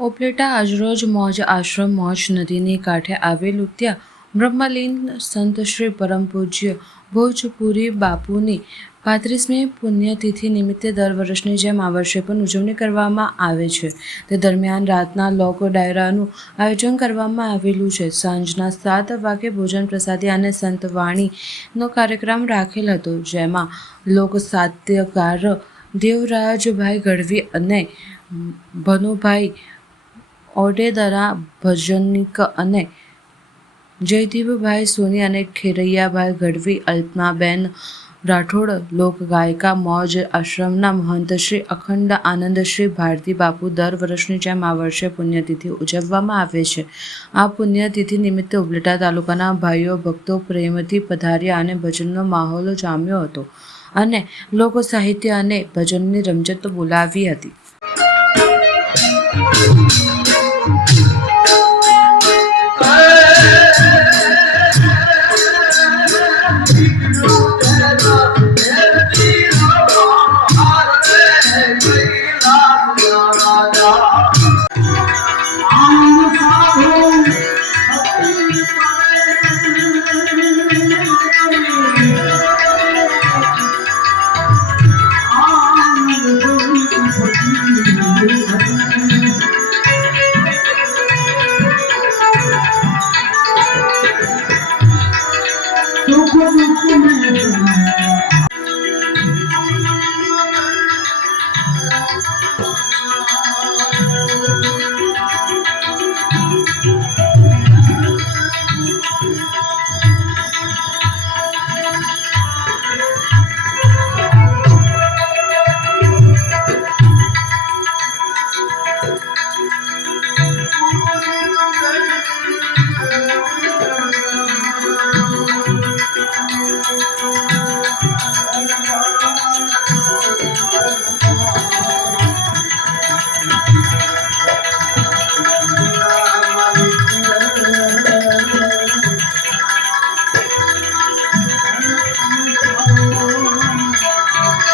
ઉપલેટા આજરોજ મોજ આશ્રમ મોજ નદીની કાંઠે આવેલું ત્યાં બ્રહ્મલીન સંત શ્રી પરમ પૂજ્ય ભોજપુરી બાપુની પાંત્રીસમી પુણ્યતિથિ નિમિત્તે દર વર્ષની જેમ આ વર્ષે પણ ઉજવણી કરવામાં આવે છે. તે દરમિયાન રાતના લોક ડાયરાનું આયોજન કરવામાં આવેલું છે. સાંજના સાત વાગે ભોજન પ્રસાદી અને સંત વાણીનો કાર્યક્રમ રાખેલ હતો, જેમાં લોક સાત્યકાર દેવરાજભાઈ ગઢવી અને ભનુભાઈ ઓડેદરા ભજનિક અને જયદીપભાઈ સોની અને ખેરૈયાભાઈ ગઢવી, અલ્પનાબેન રાઠોડ લોકગાયિકા મોજ, આશ્રમના મહંત શ્રી અખંડ આનંદ શ્રી ભારતી બાપુ દર વર્ષની જેમ આ વર્ષે પુણ્યતિથિ ઉજવવામાં આવે છે. આ પુણ્યતિથિ નિમિત્તે ઉપલેટા તાલુકાના ભાઈઓ, ભક્તો પ્રેમથી પધાર્યા અને ભજનનો માહોલ જામ્યો હતો અને લોક સાહિત્ય અને ભજનની રમઝટ બોલાવી હતી. Thank you. 我不会让你走的